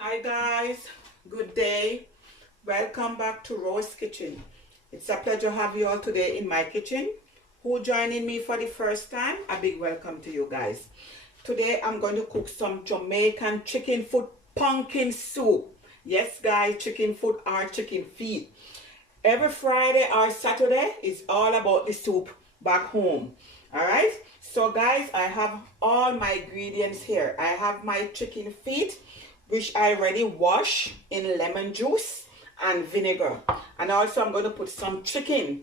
Hi guys, good day. Welcome back to Rose Kitchen. It's a pleasure to have you all today in my kitchen. Who joining me for the first time? A big welcome to you guys. Today I'm going to cook some Jamaican chicken foot pumpkin soup. Yes guys, chicken foot or chicken feet. Every Friday or Saturday is all about the soup back home. Alright, so guys, I have all my ingredients here. I have my chicken feet, which I already wash in lemon juice and vinegar. And also I'm going to put some chicken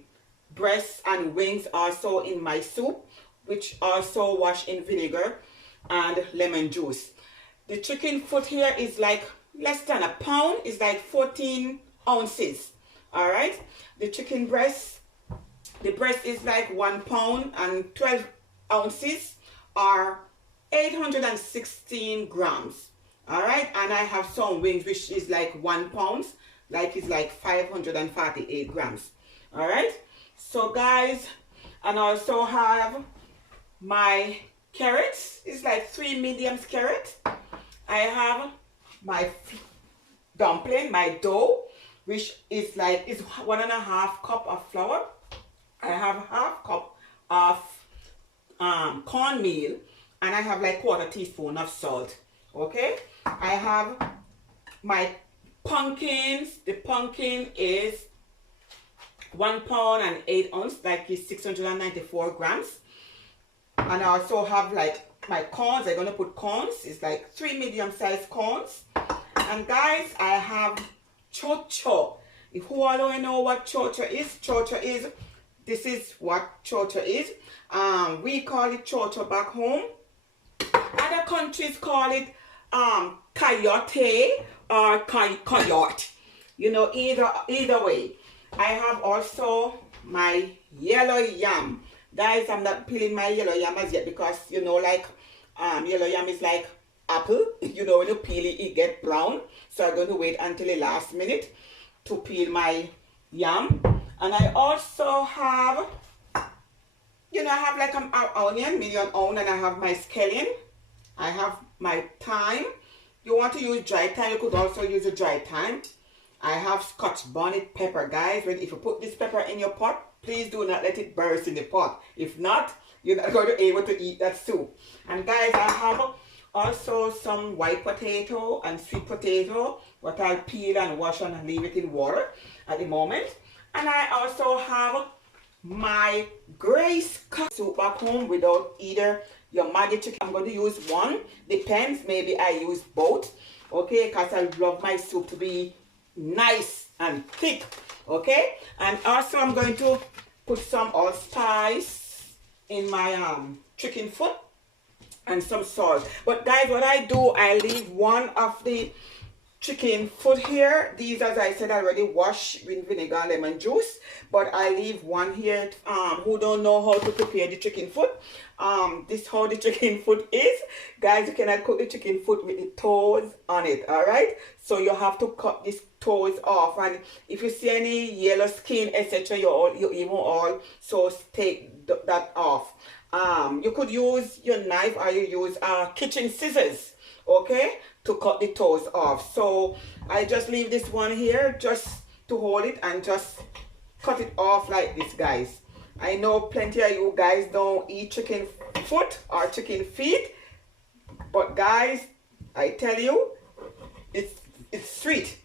breasts and wings also in my soup, which also wash in vinegar and lemon juice. The chicken foot here is like less than a pound. It's like 14 ounces. All right, the chicken breast, the breast is like 1 pound and 12 ounces, or 816 grams. All right, and I have some wings which is like 1 pound, like it's like 548 grams. All right, so guys, and also have my carrots. It's like 3 medium carrots. I have my dumpling, my dough, which is like is 1.5 cup of flour. I have 1/2 cup of cornmeal, and I have like 1/4 teaspoon of salt. Okay, I have my pumpkins. The pumpkin is 1 pound and 8 ounces, like it's 694 grams. And I also have like my corns. I'm gonna put corns. It's like 3 medium-sized corns. And guys, I have chocho. If who all don't know what chocho is, this is what chocho is. We call it chocho back home. Other countries call it chayote or coyote. You know, either way. I have also my yellow yam. Guys, I'm not peeling my yellow yam as yet because, you know, like yellow yam is like apple. You know, when you peel it, it gets brown. So I'm going to wait until the last minute to peel my yam. And I also have, you know, I have like an onion, medium onion, and I have my scallion. I have my thyme. You want to use dry thyme, you could also use a dry thyme. I have scotch bonnet pepper, guys. If you put this pepper in your pot, please do not let it burst in the pot. If not, you're not going to be able to eat that soup. And guys, I have also some white potato and sweet potato, what I'll peel and wash and leave it in water at the moment. And I also have my gray scotch soup back home without either your magic chicken. I'm going to use one. Depends, maybe I use both. Okay, because I love my soup to be nice and thick. Okay, and also I'm going to put some allspice in my chicken foot and some salt. But guys, what I do, I leave one of the chicken foot here. These, as I said, I already wash with vinegar and lemon juice, but I leave one here. Who don't know how to prepare the chicken foot, this how the chicken foot is, guys. You cannot cook the chicken foot with the toes on it. All right, so you have to cut these toes off, and if you see any yellow skin, etc., you even all so take that off. You could use your knife or you use kitchen scissors, okay, to cut the toes off. So I just leave this one here just to hold it and just cut it off like this, guys. I know plenty of you guys don't eat chicken foot or chicken feet, but guys, I tell you, it's sweet.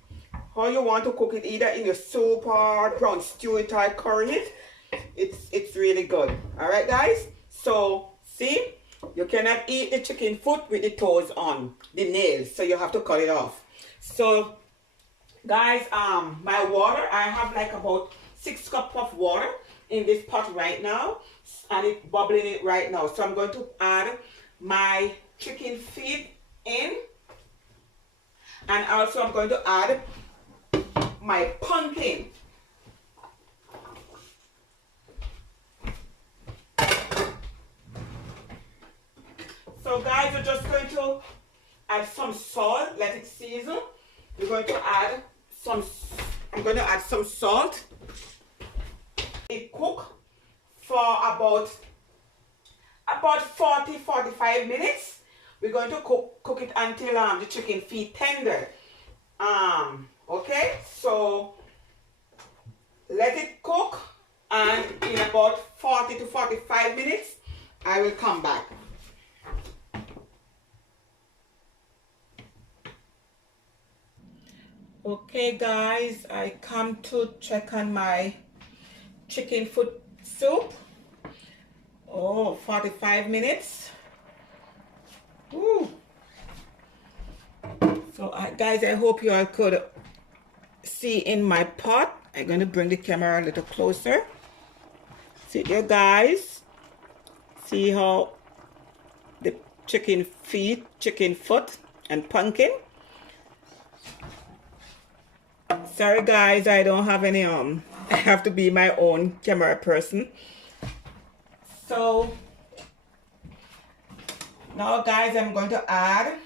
How you want to cook it, either in your soup or brown stew it or curry it, it's really good. All right, guys. So see, you cannot eat the chicken foot with the toes on, the nails, so you have to cut it off. So guys, my water, I have like about 6 cups of water in this pot right now, and it's bubbling it right now. So I'm going to add my chicken feet in, and also I'm going to add my pumpkin. So guys, we're just going to add some salt, let it season. We're going to add some, I'm going to add some salt. It cook for about 40-45 minutes. We're going to cook it until the chicken feet tender. Okay, so let it cook, and in about 40 to 45 minutes I will come back. Okay guys, I come to check on my chicken foot soup. Oh, 45 minutes. Woo. So guys, I hope you all could see in my pot. I'm going to bring the camera a little closer. See there guys, see how the chicken feet, chicken foot and pumpkin. Sorry guys, I don't have any I have to be my own camera person. So now guys, I'm going to add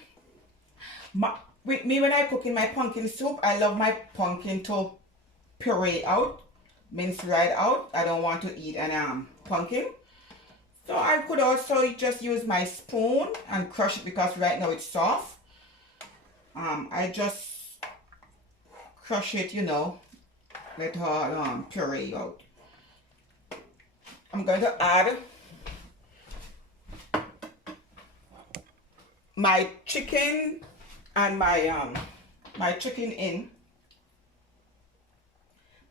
with me when I cook in my pumpkin soup, I love my pumpkin to puree out, mince right out. I don't want to eat an pumpkin. So I could also just use my spoon and crush it, because right now it's soft. I just crush it, you know, let her puree out. I'm going to add my chicken and my chicken in,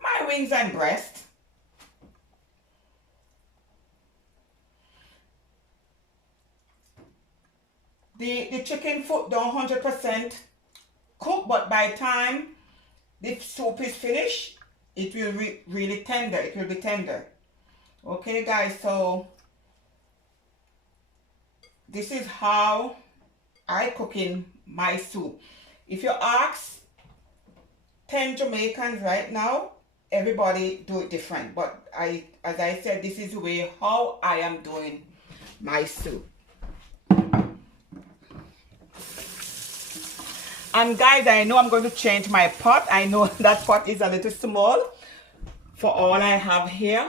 my wings and breast. The chicken foot don't 100% cook, but by the time the soup is finished, it will really tender. It will be tender. Okay guys, so this is how I cook in my soup. If you ask 10 Jamaicans right now, everybody do it different, but as I said, this is the way how I am doing my soup. And guys, I know I'm going to change my pot. I know that pot is a little small for all I have here.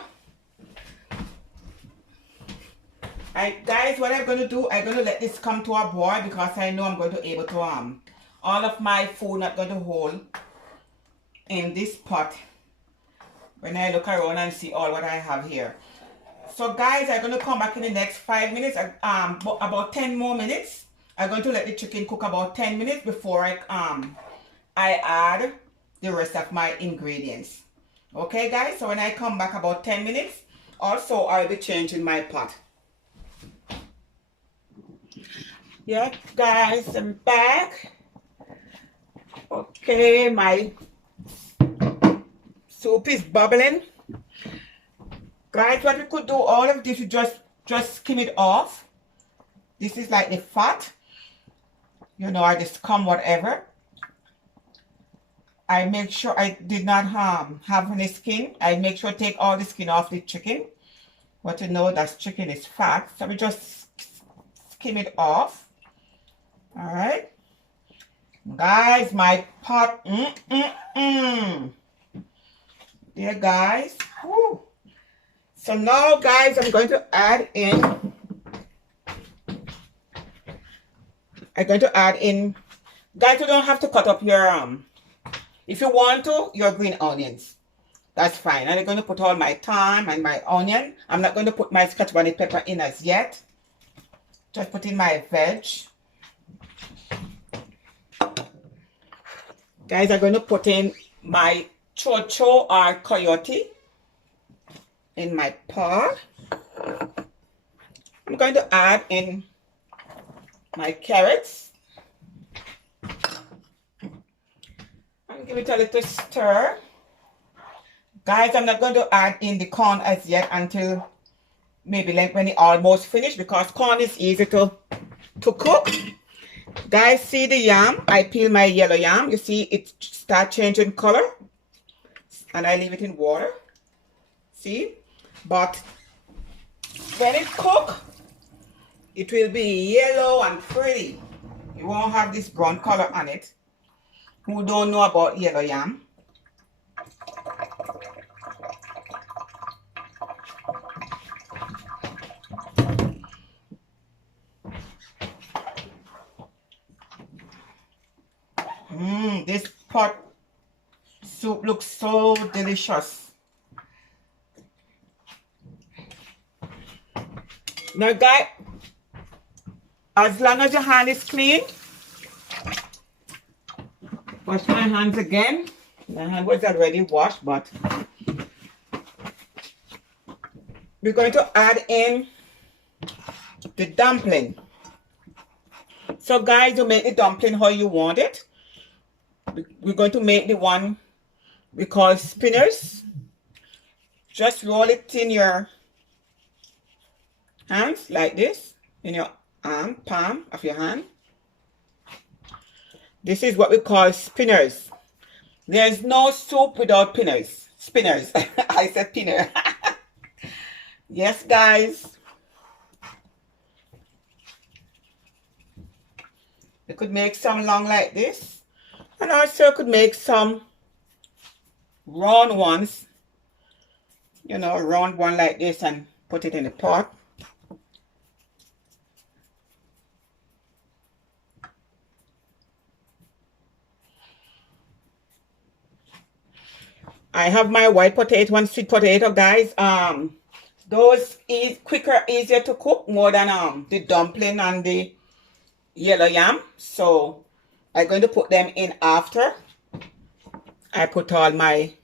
Guys, what I'm going to do, I'm going to let this come to a boil, because I know I'm going to be able to all of my food not going to hold in this pot when I look around and see all what I have here. So guys, I'm going to come back in the next 5 minutes, about 10 more minutes. I'm going to let the chicken cook about 10 minutes before I add the rest of my ingredients. Okay guys, so when I come back about 10 minutes, also I'll be changing my pot. Yeah guys, I'm back. Okay, my soup is bubbling. Guys, what we could do, all of this, you just skim it off. This is like the fat. You know, I just come whatever. I make sure I did not have any skin. I make sure to take all the skin off the chicken. But you know that chicken is fat, so we just skim it off. All right, guys, my pot. There, guys. Woo. So now, guys, I'm going to add in. Guys, you don't have to cut up your if you want to, your green onions. That's fine. And I'm going to put all my thyme and my onion. I'm not going to put my scotch bonnet pepper in as yet. Just put in my veg. Guys, I'm going to put in my chocho or chayote in my pot. I'm going to add in my carrots. And give it a little stir. Guys, I'm not going to add in the corn as yet until maybe like when it almost finished, because corn is easy to cook. Guys, see the yam? I peel my yellow yam. You see it start changing color, and I leave it in water. See? But when it cook, it will be yellow and pretty. You won't have this brown color on it. Who don't know about yellow yam? This pot soup looks so delicious. Now guys, as long as your hand is clean, wash my hands again. My hand was already washed, but we're going to add in the dumpling. So guys, you make the dumpling how you want it. We're going to make the one we call spinners. Just roll it in your hands like this, in your palm of your hand. This is what we call spinners. There's no soup without spinners. I said pinner. Yes, guys. You could make some long like this, and also could make some round ones. You know, a round one like this, and put it in the pot. I have my white potato and sweet potato, guys. Those is quicker, easier to cook more than the dumpling and the yellow yam. So I'm going to put them in after I put all my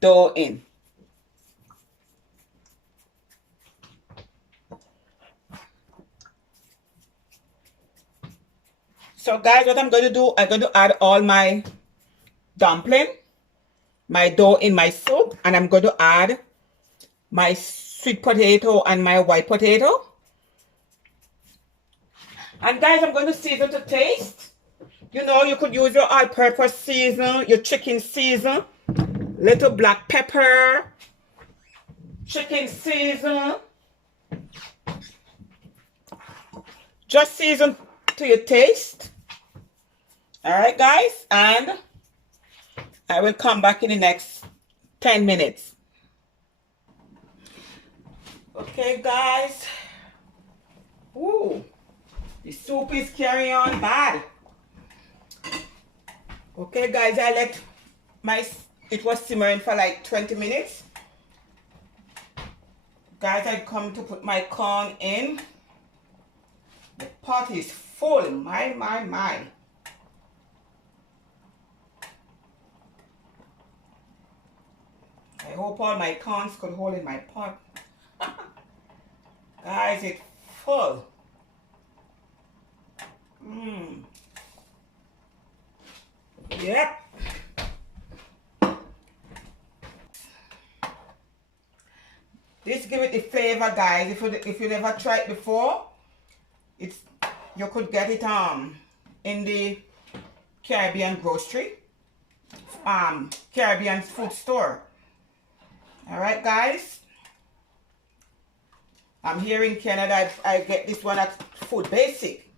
dough in. So guys, what I'm going to do, I'm going to add all my dumpling, my dough in my soup, and I'm going to add my sweet potato and my white potato. And guys, I'm going to season to taste. You know, you could use your all-purpose season, your chicken season, little black pepper, chicken season. Just season to your taste. All right, guys, and I will come back in the next 10 minutes. Okay, guys. Ooh, the soup is carrying on bad. Okay, guys, I let it was simmering for like 20 minutes. Guys, I come to put my corn in. The pot is full. My. I hope all my corns could hold in my pot. Guys, it's full. Yep. This give it the flavor, guys. If you never tried before, you could get it in the Caribbean grocery, Caribbean food store. All right, guys. I'm here in Canada. I get this one at Food Basic.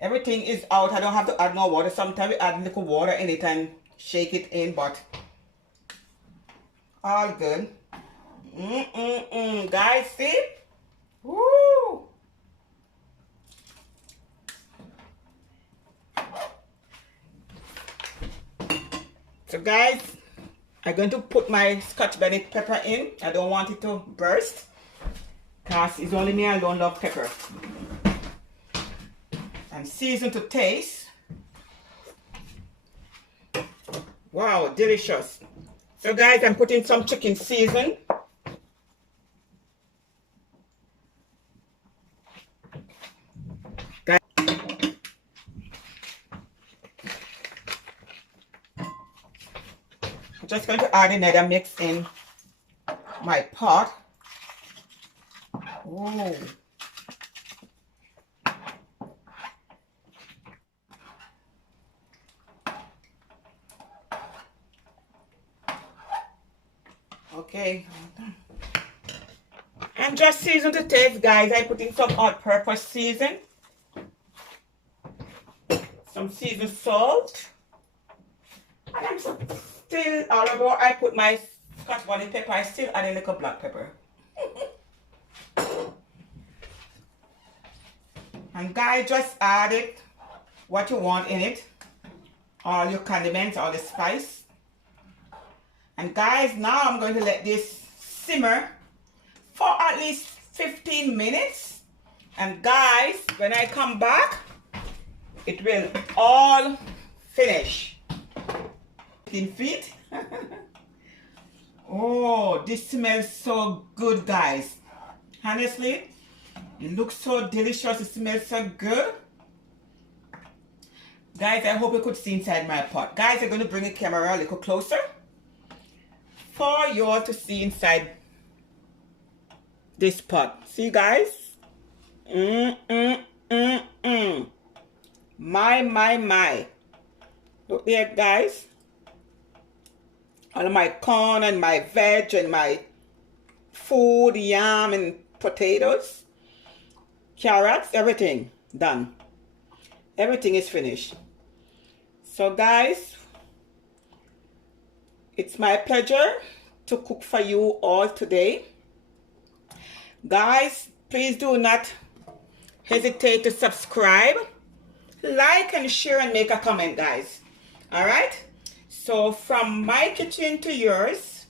Everything is out. I don't have to add no water. Sometimes we add a little water in it and shake it in, but all good. Guys, see? Woo! So guys, I'm going to put my scotch bonnet pepper in. I don't want it to burst, because it's only me, I don't love pepper. And season to taste. Wow, delicious. So guys, I'm putting some chicken season. Guys, I'm just going to add another mix in my pot. Oh. Okay, and just season to taste, guys. I put in some all-purpose season, some seasoned salt, and I'm still, although I put my scotch bonnet pepper, I still add a little black pepper. And guys, just add it what you want in it, all your condiments, all the spice. And guys, now I'm going to let this simmer for at least 15 minutes. And guys, when I come back, it will all finish. 15 feet. Oh, this smells so good, guys. Honestly, it looks so delicious. It smells so good. Guys, I hope you could see inside my pot. Guys, I'm going to bring the camera a little closer for you all to see inside this pot. See, guys? My. Look there, guys. All of my corn and my veg and my food, yam and potatoes, carrots, everything done. Everything is finished. So guys, it's my pleasure to cook for you all today. Guys, please do not hesitate to subscribe, like and share and make a comment, guys. All right? So from my kitchen to yours,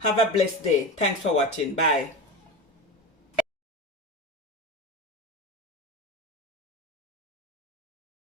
have a blessed day. Thanks for watching. Bye.